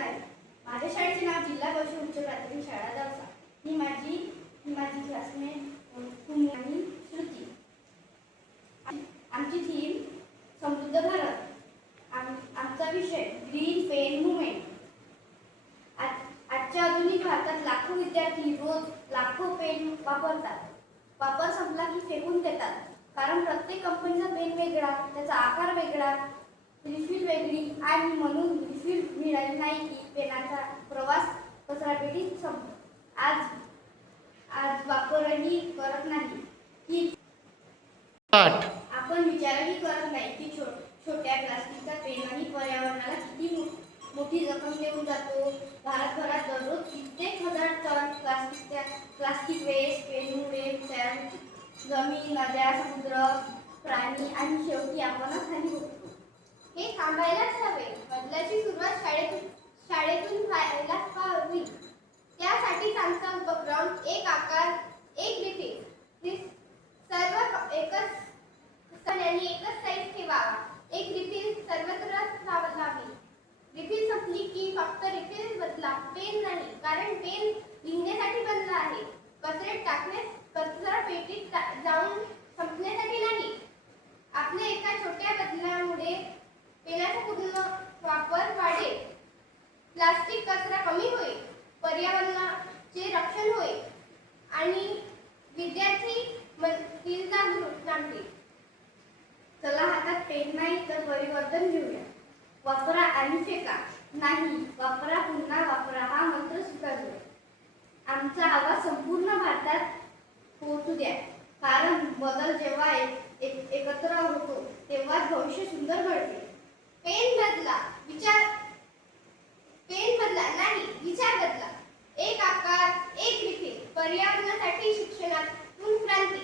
आहे. माझ्या शाळेचे नाव जिल्हा परिषद उच्च प्राथमिक शाळा दौसा. ही माझी क्लासमेट आणि श्रुती. आमची थीम समृद्ध भारत. आमचा विषय ग्रीन पेन मुवमेंट. आजच्या आधुनिक भारतात लाखो विद्यार्थी रोज लाखो पेन वापरतात. वापर संपला की फेकून देतात, कारण प्रत्येक कंपनीचा पेन वेगळा, त्याचा आकार वेगळा, रिफिल वेगळी आणि म्हणून रिफिल मिळाली नाही की पेनाचा प्रवास कचरापेटीत संपतो. आज वापरही करत नाही की आपण विचारही करत नाही की छोट्या प्लास्टिकचा पेनही पर्यावरणाला किती मोठी जखम देऊन जातो. भारतभरात दररोज कित्येक हजार टन प्लास्टिक वेस्ट पेनमुळे तयार होते. जमीन, नद्या, समुद्र, प्राणी आणि शेवटी आपणच हानी होतो. हे थांबायलाच हवे. बदलाची सुरुवात शाळेतून व्हायलाच हवी. त्यासाठी आमचा उपक्रम एक आकार एक रिफिल. सर्व एकच सगळ्यांनी एकच साईज ठेवावा. एक रिफिल सर्वत्र लावावी. रिफिल संपली की फक्त रिफिल बदला, पेन नाही, कारण पेन लिहिण्यासाठी बनला आहे. कचऱ्यात टाकण्यास कचरा पेटीत जाऊन संपण्यासाठी नाही. आपल्या एका छोट्या बदलामुळे पेनाचा पूर्ण वापर वाढेल. प्लास्टिक कचरा कमी होईल, पर्यावरणाचे रक्षण होईल आणि विद्यार्थी जाणतील. चला हातात पेन नाही तर परिवर्तन घेऊया. वापरा आणि फेका नाही, वापरा पुन्हा वापरा हा मंत्र स्वीकारूया. आमचा आवाज संपूर्ण भारतात पोहोचू द्या, कारण बदल जेव्हा एकत्र होतो तेव्हाच भविष्य सुंदर घडते. पेन बदला नाही, विचार बदला. एक आकार एक रिफिल. पर्यावरणासाठी शिक्षणातून क्रांती.